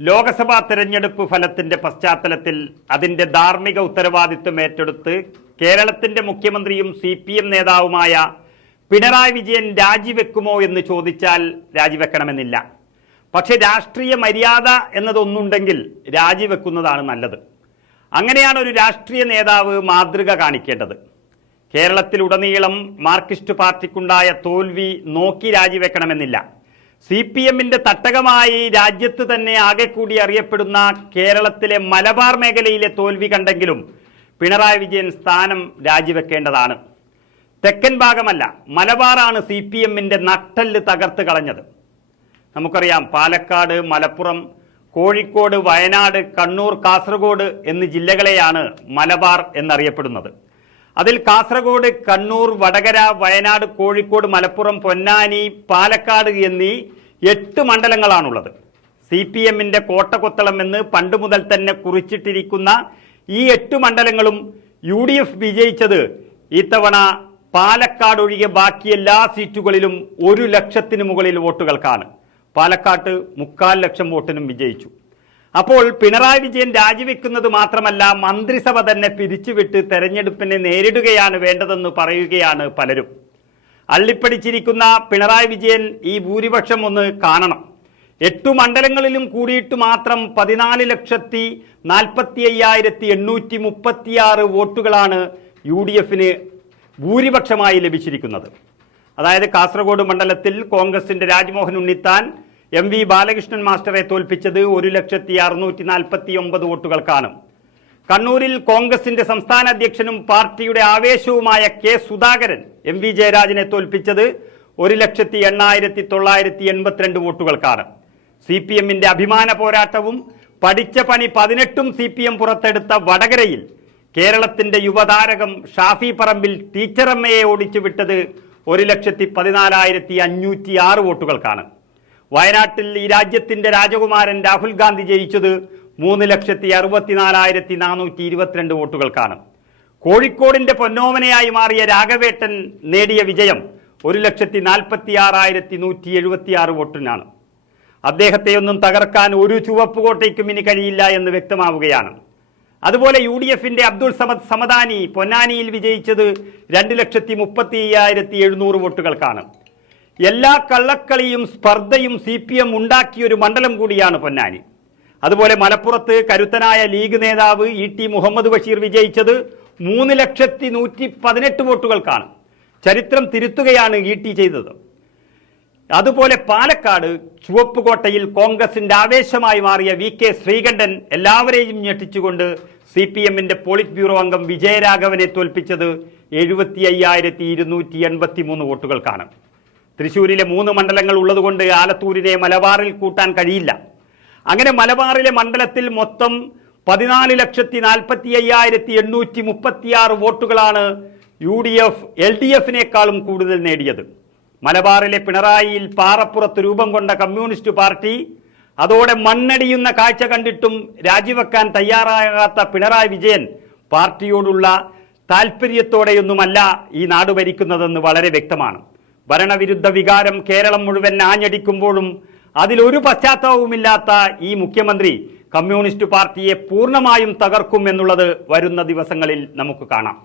ലോക്സഭാ തെരഞ്ഞെടുപ്പ് ഫലത്തിന്റെ പശ്ചാത്തലത്തിൽ അതിന്റെ ധാർമ്മിക ഉത്തരവാദിത്വം ഏറ്റെടുത്ത് കേരളത്തിന്റെ മുഖ്യമന്ത്രിയും സി പി എം നേതാവുമായ പിണറായി വിജയൻ രാജിവെക്കുമോ എന്ന് ചോദിച്ചാൽ രാജിവെക്കണമെന്നില്ല. പക്ഷെ രാഷ്ട്രീയ മര്യാദ എന്നതൊന്നുണ്ടെങ്കിൽ രാജിവെക്കുന്നതാണ് നല്ലത്. അങ്ങനെയാണ് ഒരു രാഷ്ട്രീയ നേതാവ് മാതൃക കാണിക്കേണ്ടത്. കേരളത്തിലുടനീളം മാർക്സിസ്റ്റ് പാർട്ടിക്കുണ്ടായ തോൽവി നോക്കി രാജിവെക്കണമെന്നില്ല. സി പി എമ്മിന്റെ തട്ടകമായി രാജ്യത്ത് തന്നെ ആകെ കൂടി അറിയപ്പെടുന്ന കേരളത്തിലെ മലബാർ മേഖലയിലെ തോൽവി കണ്ടെങ്കിലും പിണറായി വിജയൻ സ്ഥാനം രാജിവെക്കേണ്ടതാണ്. തെക്കൻ ഭാഗമല്ല മലബാറാണ് സി പി എമ്മിന്റെ നട്ടൽ തകർത്ത് കളഞ്ഞത്. നമുക്കറിയാം പാലക്കാട് മലപ്പുറം കോഴിക്കോട് വയനാട് കണ്ണൂർ കാസർഗോഡ് എന്നീ ജില്ലകളെയാണ് മലബാർ എന്നറിയപ്പെടുന്നത്. അതിൽ കാസർഗോഡ് കണ്ണൂർ വടകര വയനാട് കോഴിക്കോട് മലപ്പുറം പൊന്നാനി പാലക്കാട് എന്നീ എട്ട് മണ്ഡലങ്ങളാണുള്ളത്. സി പി എമ്മിന്റെ കോട്ടകൊത്തളം എന്ന് പണ്ട് മുതൽ തന്നെ കുറിച്ചിട്ടിരിക്കുന്ന ഈ എട്ട് മണ്ഡലങ്ങളും യു ഡി എഫ് വിജയിച്ചത് ഇത്തവണ പാലക്കാട് ഒഴികെ ബാക്കി എല്ലാ സീറ്റുകളിലും ഒരു ലക്ഷത്തിന് മുകളിൽ വോട്ടുകൾക്കാണ്. പാലക്കാട്ട് മുക്കാൽ ലക്ഷം വോട്ടിനും വിജയിച്ചു. അപ്പോൾ പിണറായി വിജയൻ രാജിവെക്കുന്നത് മാത്രമല്ല മന്ത്രിസഭ തന്നെ പിരിച്ചുവിട്ട് തെരഞ്ഞെടുപ്പിനെ നേരിടുകയാണ് വേണ്ടതെന്ന് പറയുകയാണ് പലരും. അള്ളിപ്പടിച്ചിരിക്കുന്ന പിണറായി വിജയൻ ഈ ഭൂരിപക്ഷം ഒന്ന് കാണണം. എട്ടു മണ്ഡലങ്ങളിലും കൂടിയിട്ട് മാത്രം പതിനാല് ലക്ഷത്തി നാൽപ്പത്തി അയ്യായിരത്തി എണ്ണൂറ്റി മുപ്പത്തിയാറ് വോട്ടുകളാണ് യു ഡി എഫിന് ഭൂരിപക്ഷമായി ലഭിച്ചിരിക്കുന്നത്. അതായത് കാസർഗോഡ് മണ്ഡലത്തിൽ കോൺഗ്രസിന്റെ രാജ്മോഹൻ ഉണ്ണിത്താൻ എം വി ബാലകൃഷ്ണൻ മാസ്റ്ററെ തോൽപ്പിച്ചത് ഒരു ലക്ഷത്തി അറുന്നൂറ്റി നാൽപ്പത്തി ഒമ്പത് വോട്ടുകൾക്കാണ്. കണ്ണൂരിൽ കോൺഗ്രസിന്റെ സംസ്ഥാന അധ്യക്ഷനും പാർട്ടിയുടെ ആവേശവുമായ കെ സുധാകരൻ എം വി ജയരാജനെ തോൽപ്പിച്ചത് ഒരു ലക്ഷത്തി എണ്ണായിരത്തി തൊള്ളായിരത്തി എൺപത്തിരണ്ട് വോട്ടുകൾക്കാണ്. സി പി എമ്മിന്റെ അഭിമാന പോരാട്ടവും പഠിച്ച പണി പതിനെട്ടും സി പി എം പുറത്തെടുത്ത വടകരയിൽ കേരളത്തിന്റെ യുവതാരകം ഷാഫി പറമ്പിൽ ടീച്ചറമ്മയെ ഓടിച്ചു വിട്ടത് ഒരു ലക്ഷത്തി പതിനാലായിരത്തി അഞ്ഞൂറ്റി ആറ് വോട്ടുകൾക്കാണ്. വയനാട്ടിൽ ഈ രാജ്യത്തിന്റെ രാജകുമാരൻ രാഹുൽ ഗാന്ധി ജയിച്ചത് മൂന്ന് ലക്ഷത്തി അറുപത്തിനാലായിരത്തി നാനൂറ്റി ഇരുപത്തിരണ്ട് വോട്ടുകൾക്കാണ്. കോഴിക്കോടിന്റെ പൊന്നോമനയായി മാറിയ രാഘവേട്ടൻ നേടിയ വിജയം ഒരു ലക്ഷത്തി നാൽപ്പത്തി ആറായിരത്തി നൂറ്റി എഴുപത്തി ആറ് വോട്ടിനാണ് അദ്ദേഹത്തെയൊന്നും തകർക്കാൻ ഒരു ചുവപ്പ് കോട്ടയ്ക്കും ഇനി കഴിയില്ല എന്ന് വ്യക്തമാവുകയാണ്. അതുപോലെ യു ഡി എഫിന്റെ അബ്ദുൾ സമദ് സമദാനി പൊന്നാനിയിൽ വിജയിച്ചത് രണ്ട് ലക്ഷത്തി മുപ്പത്തി അയ്യായിരത്തി എഴുന്നൂറ് വോട്ടുകൾക്കാണ്. എല്ലാ കള്ളക്കളിയും സ്പർദ്ധയും സി പി എം ഉണ്ടാക്കിയ ഒരു മണ്ഡലം കൂടിയാണ് പൊന്നാനി. അതുപോലെ മലപ്പുറത്ത് കരുത്തനായ ലീഗ് നേതാവ് ഇ ടി മുഹമ്മദ് ബഷീർ വിജയിച്ചത് മൂന്ന് ലക്ഷത്തി നൂറ്റി പതിനെട്ട് വോട്ടുകൾക്കാണ്. ചരിത്രം തിരുത്തുകയാണ് ഇ ടി ചെയ്തത്. അതുപോലെ പാലക്കാട് ചുവപ്പ് കോട്ടയിൽ കോൺഗ്രസിന്റെ ആവേശമായി മാറിയ വി കെ ശ്രീകണ്ഠൻ എല്ലാവരെയും ഞെട്ടിച്ചുകൊണ്ട് സി പി എമ്മിന്റെ പോളിറ്റ് ബ്യൂറോ അംഗം വിജയരാഘവനെ തോൽപ്പിച്ചത് എഴുപത്തി അയ്യായിരത്തി ഇരുന്നൂറ്റി എൺപത്തി മൂന്ന് വോട്ടുകൾക്കാണ്. തൃശൂരിലെ മൂന്ന് മണ്ഡലങ്ങൾ ഉള്ളതുകൊണ്ട് ആലത്തൂരിനെ മലബാറിൽ കൂട്ടാൻ കഴിയില്ല. അങ്ങനെ മലബാറിലെ മണ്ഡലത്തിൽ മൊത്തം പതിനാല് ലക്ഷത്തി നാൽപ്പത്തി അയ്യായിരത്തി എണ്ണൂറ്റി മുപ്പത്തിയാറ് വോട്ടുകളാണ് U D F L D എഫിനേക്കാളും കൂടുതൽ നേടിയത്. മലബാറിലെ പിണറായിയിൽ പാറപ്പുറത്ത് രൂപം കൊണ്ട കമ്മ്യൂണിസ്റ്റ് പാർട്ടി അതോടെ മണ്ണടിയുന്ന കാഴ്ച കണ്ടിട്ടും രാജിവെക്കാൻ തയ്യാറാകാത്ത പിണറായി വിജയൻ പാർട്ടിയോടുള്ള താല്പര്യത്തോടെയൊന്നുമല്ല ഈ നാട് ഭരിക്കുന്നതെന്ന് വളരെ വ്യക്തമാണ്. ഭരണവിരുദ്ധ വികാരം കേരളം മുഴുവൻ ആഞ്ഞടിക്കുമ്പോഴും അതിലൊരു പശ്ചാത്തലവുമില്ലാത്ത ഈ മുഖ്യമന്ത്രി കമ്മ്യൂണിസ്റ്റ് പാർട്ടിയെ പൂർണമായും തകർക്കും എന്നുള്ളത് വരുന്ന ദിവസങ്ങളിൽ നമുക്ക് കാണാം.